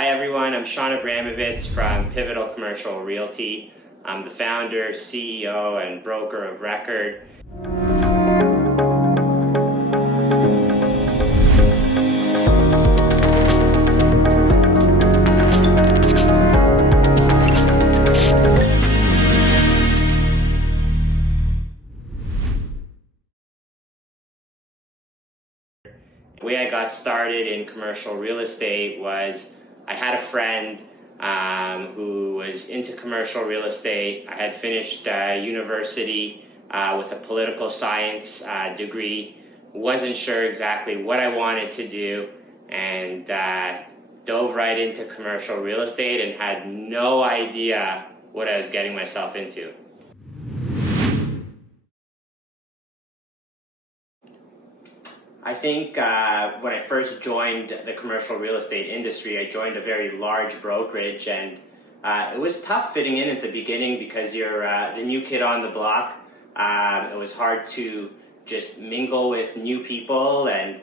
Hi everyone, I'm Shawn Abramovitz from Pivotal Commercial Realty. I'm the founder, CEO, and broker of record. The way I got started in commercial real estate was I had a friend who was into commercial real estate. I had finished university with a political science degree. Wasn't sure exactly what I wanted to do, and dove right into commercial real estate and had no idea what I was getting myself into. I think when I first joined the commercial real estate industry, I joined a very large brokerage, and it was tough fitting in at the beginning because you're the new kid on the block. It was hard to just mingle with new people and,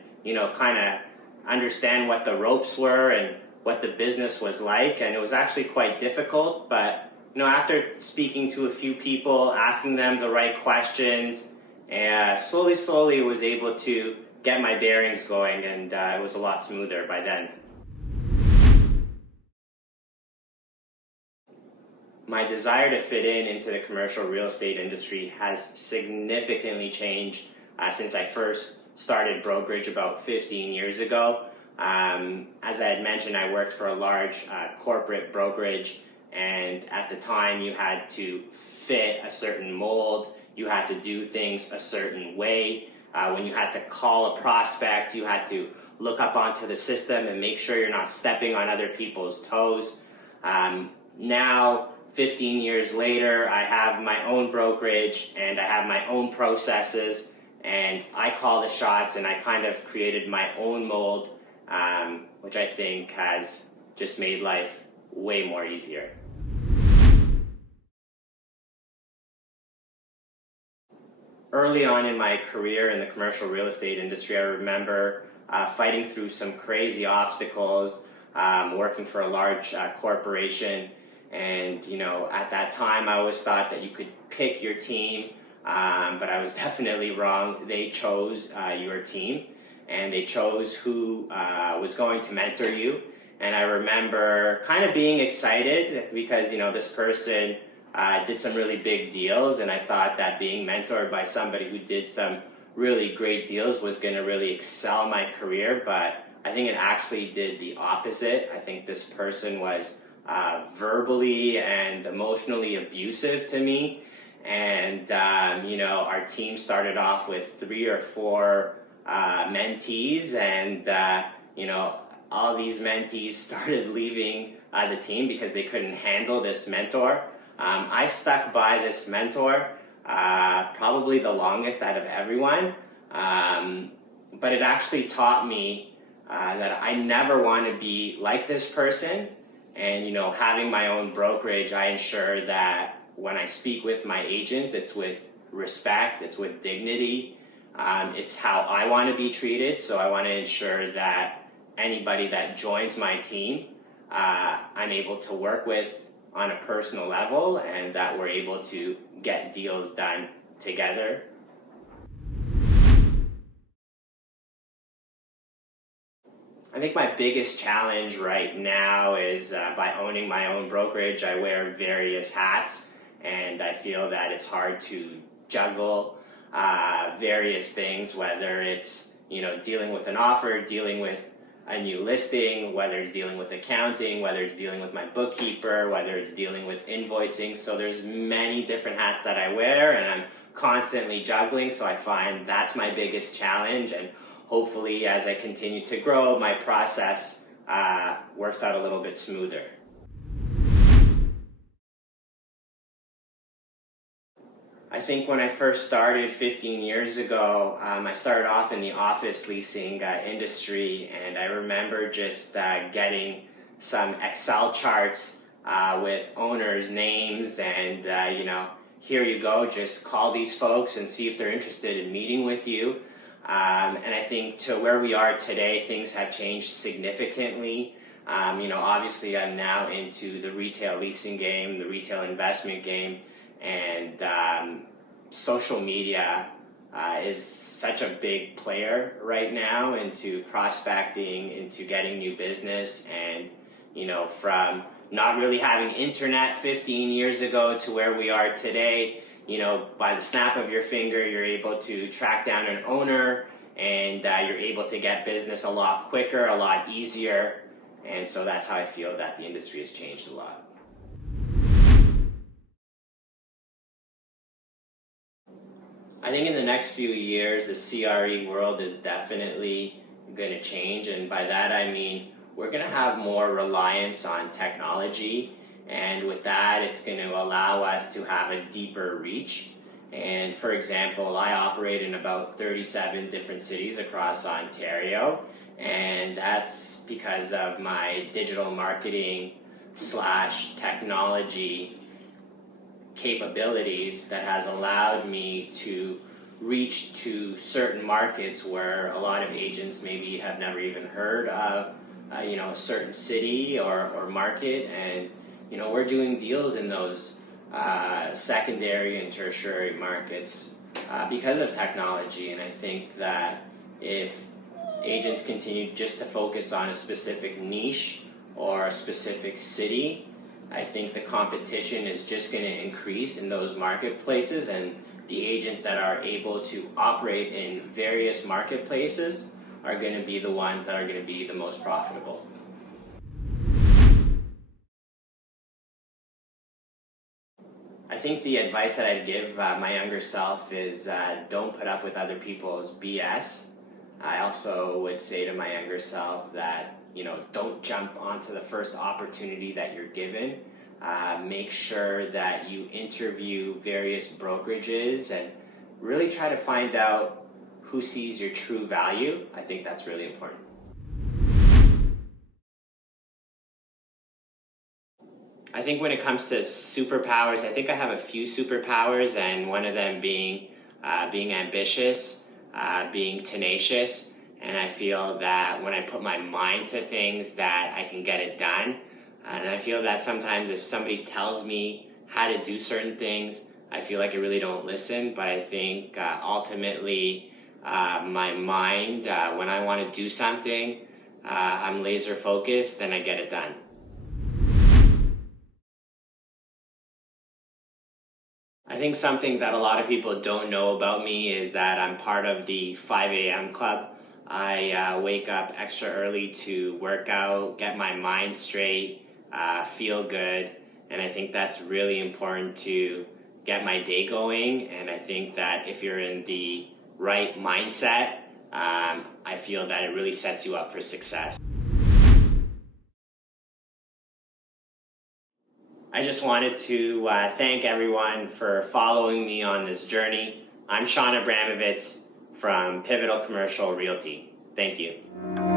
kind of understand what the ropes were and what the business was like, and it was actually quite difficult. But, after speaking to a few people, asking them the right questions, and slowly was able to get my bearings going, and it was a lot smoother by then. My desire to fit into the commercial real estate industry has significantly changed since I first started brokerage about 15 years ago. As I had mentioned, I worked for a large corporate brokerage, and at the time you had to fit a certain mold, you had to do things a certain way. When you had to call a prospect, you had to look up onto the system and make sure you're not stepping on other people's toes. Now, 15 years later, I have my own brokerage and I have my own processes, and I call the shots, and I kind of created my own mold, which I think has just made life way more easier. Early on in my career in the commercial real estate industry, I remember fighting through some crazy obstacles, working for a large corporation. And, at that time, I always thought that you could pick your team, but I was definitely wrong. They chose your team, and they chose who was going to mentor you. And I remember kind of being excited because, this person did some really big deals, and I thought that being mentored by somebody who did some really great deals was going to really excel my career, but I think it actually did the opposite. I think this person was verbally and emotionally abusive to me, and our team started off with 3 or 4 mentees, and all these mentees started leaving the team because they couldn't handle this mentor. I stuck by this mentor probably the longest out of everyone, but it actually taught me that I never want to be like this person. And having my own brokerage, I ensure that when I speak with my agents, it's with respect, it's with dignity, it's how I want to be treated. So I want to ensure that anybody that joins my team, I'm able to work with on a personal level, and that we're able to get deals done together. I think my biggest challenge right now is by owning my own brokerage, I wear various hats, and I feel that it's hard to juggle various things, whether it's dealing with an offer, dealing with a new listing, whether it's dealing with accounting, whether it's dealing with my bookkeeper, whether it's dealing with invoicing. So there's many different hats that I wear, and I'm constantly juggling, so I find that's my biggest challenge, and hopefully as I continue to grow, my process works out a little bit smoother. I think when I first started 15 years ago, I started off in the office leasing industry, and I remember just getting some Excel charts with owners' names, and here you go, just call these folks and see if they're interested in meeting with you. And I think to where we are today, things have changed significantly. Obviously I'm now into the retail leasing game, the retail investment game, and social media is such a big player right now into prospecting, into getting new business, and from not really having internet 15 years ago to where we are today, by the snap of your finger, you're able to track down an owner, and you're able to get business a lot quicker, a lot easier. And so that's how I feel that the industry has changed a lot. I think in the next few years, the CRE world is definitely going to change. And by that, I mean, we're going to have more reliance on technology. And with that, it's going to allow us to have a deeper reach. And for example, I operate in about 37 different cities across Ontario. And that's because of my digital marketing / technology capabilities that has allowed me to reach to certain markets where a lot of agents maybe have never even heard of a certain city or market. And we're doing deals in those secondary and tertiary markets because of technology. And I think that if agents continue just to focus on a specific niche or a specific city, I think the competition is just going to increase in those marketplaces, and the agents that are able to operate in various marketplaces are going to be the ones that are going to be the most profitable. I think the advice that I'd give my younger self is don't put up with other people's BS. I also would say to my younger self that don't jump onto the first opportunity that you're given. Make sure that you interview various brokerages and really try to find out who sees your true value. I think that's really important. I think when it comes to superpowers, I think I have a few superpowers, and one of them being ambitious, being tenacious. And I feel that when I put my mind to things that I can get it done. And I feel that sometimes if somebody tells me how to do certain things, I feel like I really don't listen. But I think ultimately my mind, when I want to do something, I'm laser focused and I get it done. I think something that a lot of people don't know about me is that I'm part of the 5 a.m. club. I wake up extra early to work out, get my mind straight, feel good, and I think that's really important to get my day going. And I think that if you're in the right mindset, I feel that it really sets you up for success. I just wanted to thank everyone for following me on this journey. I'm Shawn Abramovitz from Pivotal Commercial Realty. Thank you.